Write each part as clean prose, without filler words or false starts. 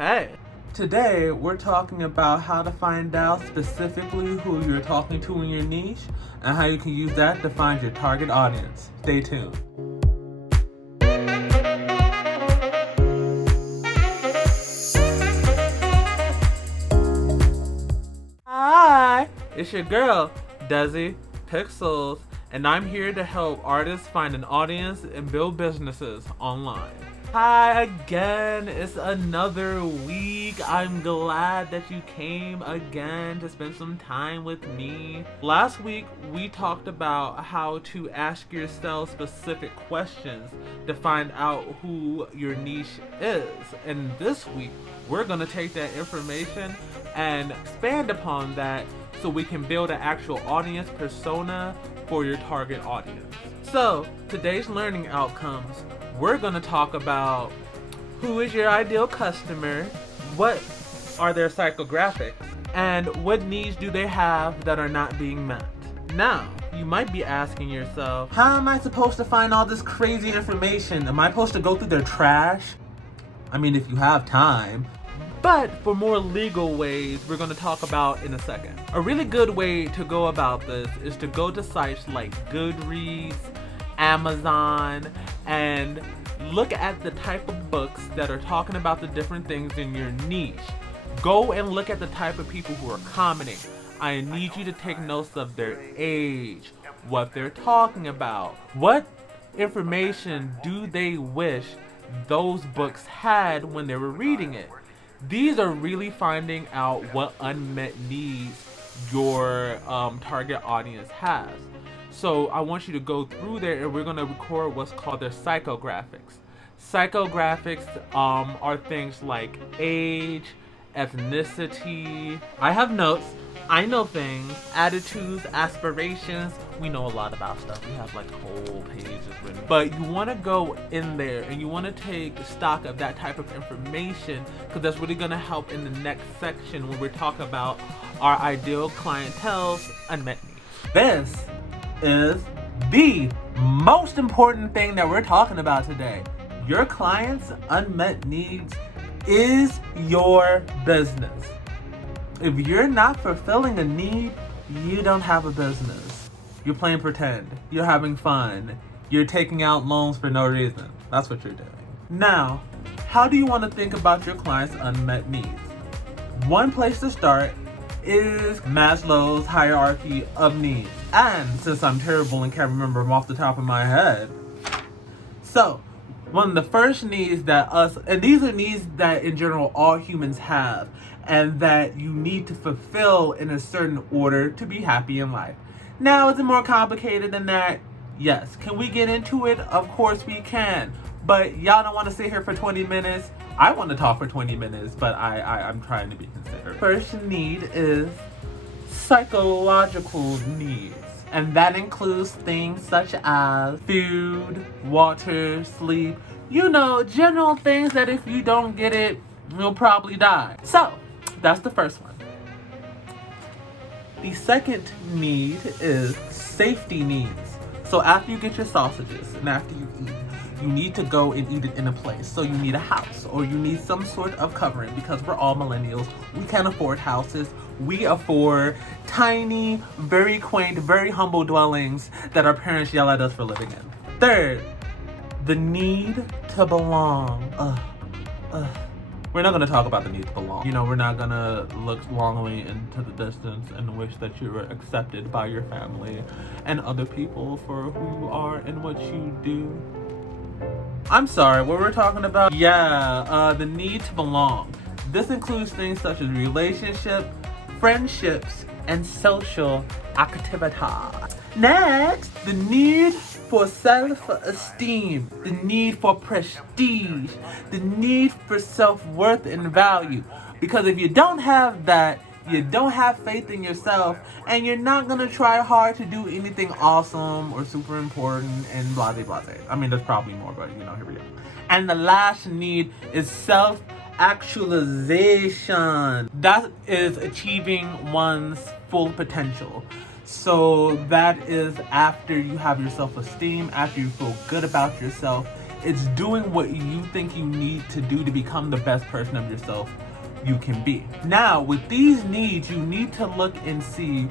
Hey! Today, we're talking about how to find out specifically who you're talking to in your niche and how you can use that to find your target audience. Stay tuned. Hi! It's your girl, Dezzi Pixels, and I'm here to help artists find an audience and build businesses online. Hi again, it's another week. I'm glad that you came again to spend some time with me. Last week, we talked about how to ask yourself specific questions to find out who your niche is. And this week, we're gonna take that information and expand upon that so we can build an actual audience persona for your target audience. So, today's learning outcomes, we're going to talk about who is your ideal customer, what are their psychographics, and what needs do they have that are not being met. Now, you might be asking yourself, how am I supposed to find all this crazy information? Am I supposed to go through their trash? I mean, if you have time. But for more legal ways, we're going to talk about in a second. A really good way to go about this is to go to sites like Goodreads, Amazon, and look at the type of books that are talking about the different things in your niche. Go and look at the type of people who are commenting. I need you to take notes of their age, what they're talking about, what information do they wish those books had when they were reading it. These are really finding out what unmet needs your target audience has. So I want you to go through there and we're going to record what's called their psychographics. Psychographics are things like age, ethnicity. I have notes. I know things. Attitudes, aspirations. We know a lot about stuff. We have like whole pages written. But you want to go in there and you want to take stock of that type of information because that's really going to help in the next section when we're talking about our ideal clientele's unmet needs. This is the most important thing that we're talking about today. Your client's unmet needs is your business. If you're not fulfilling a need, you don't have a business. You're playing pretend. You're having fun. You're taking out loans for no reason. That's what you're doing. Now, how do you want to think about your client's unmet needs? One place to start is Maslow's hierarchy of needs. And since I'm terrible and can't remember them off the top of my head, so one of the first needs that and these are needs that in general all humans have, and that you need to fulfill in a certain order to be happy in life. Now, is it more complicated than that? Yes. Can we get into it? Of course we can. But y'all don't want to sit here for 20 minutes. I want to talk for 20 minutes, but I'm trying to be considerate. First need is psychological needs. And that includes things such as food, water, sleep. You know, general things that if you don't get it, you'll probably die. So, that's the first one. The second need is safety needs. So after you get your sausages and after you eat, you need to go and eat it in a place. So you need a house or you need some sort of covering because we're all millennials. We can't afford houses. We afford tiny, very quaint, very humble dwellings that our parents yell at us for living in. Third, the need to belong. We're not going to talk about the need to belong. You know, we're not going to look longingly into the distance and wish that you were accepted by your family and other people for who you are and what you do. I'm sorry, what we're talking about? Yeah, the need to belong. This includes things such as relationship, friendships, and social activity. Next, the need for self-esteem, the need for prestige, the need for self-worth and value. Because if you don't have that, you don't have faith in yourself, and you're not gonna try hard to do anything awesome or super important and blah blah blah. I mean, there's probably more, but you know, here we go. And the last need is self-actualization. That is achieving one's full potential. So that is after you have your self-esteem, after you feel good about yourself, It's doing what you think you need to do to become the best person of yourself you can be. Now, with these needs, you need to look and see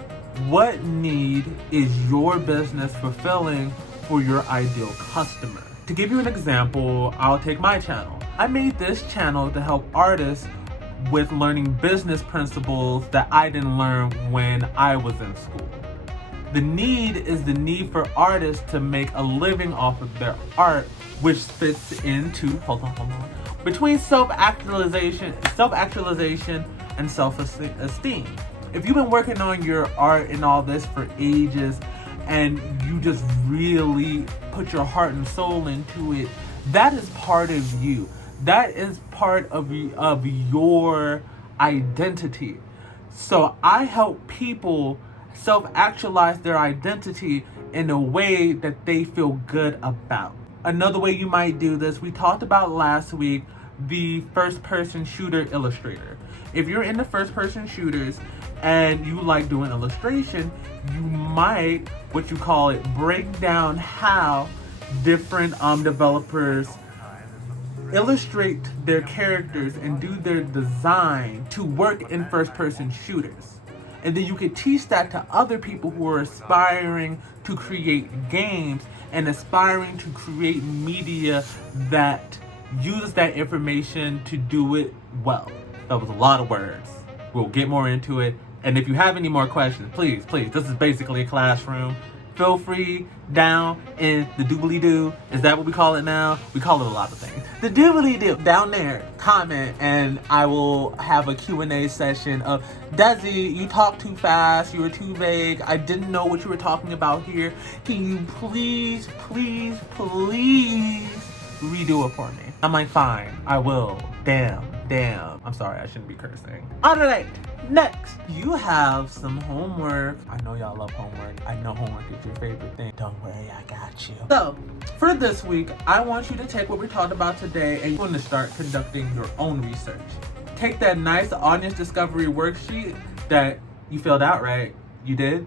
what need is your business fulfilling for your ideal customer. To give you an example, I'll take my channel. I made this channel to help artists with learning business principles that I didn't learn when I was in school. The need is the need for artists to make a living off of their art, which fits into, between self-actualization and self-esteem. If you've been working on your art and all this for ages, and you just really put your heart and soul into it, that is part of you. That is part of your identity. So I help people self-actualize their identity in a way that they feel good about. Another way you might do this, we talked about last week, the first-person shooter illustrator. If you're into first-person shooters and you like doing illustration, you might, what you call it, break down how different developers illustrate their characters and do their design to work in first-person shooters. And then you could teach that to other people who are aspiring to create games and aspiring to create media that use that information to do it well. That was a lot of words. We'll get more into it. And if you have any more questions, please, this is basically a classroom. Feel free down in the doobly-doo. Is that what we call it now? We call it a lot of things. The doobly-doo. Down there, comment, and I will have a Q&A session of, Dezzi, you talk too fast, you were too vague, I didn't know what you were talking about here. Can you please redo it for me? I'm like, fine, I will. Damn. I'm sorry, I shouldn't be cursing. Alright, next, you have some homework. I know y'all love homework. I know homework is your favorite thing. Don't worry, I got you. So, for this week, I want you to take what we talked about today and you're going to start conducting your own research. Take that nice audience discovery worksheet that you filled out, right? You did?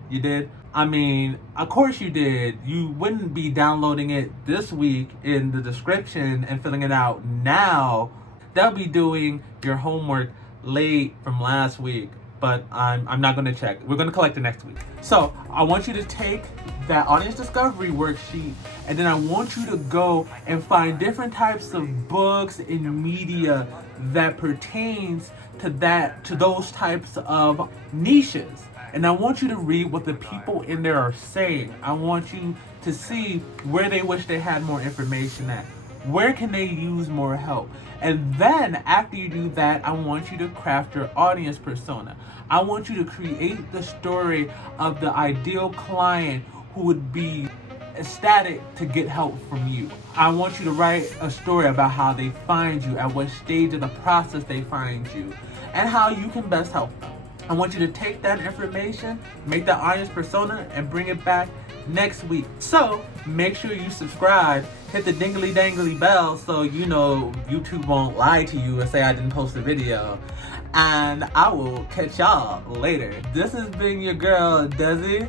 I mean, of course you did. You wouldn't be downloading it this week in the description and filling it out now. They'll be doing your homework late from last week, but I'm not going to check. We're going to collect it next week. So I want you to take that audience discovery worksheet, and then I want you to go and find different types of books and media that pertains to those types of niches. And I want you to read what the people in there are saying. I want you to see where they wish they had more information at. Where can they use more help? And then after you do that, I want you to craft your audience persona. I want you to create the story of the ideal client who would be ecstatic to get help from you. I want you to write a story about how they find you, at what stage of the process they find you, and how you can best help them. I want you to take that information, make that audience persona, and bring it back next week. So make sure you subscribe, hit the dingly dangly bell so you know YouTube won't lie to you and say I didn't post a video. And I will catch y'all later. This has been your girl Dezzi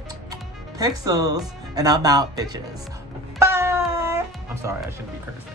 Pixels, and I'm out, bitches. Bye. I'm sorry, I shouldn't be cursing.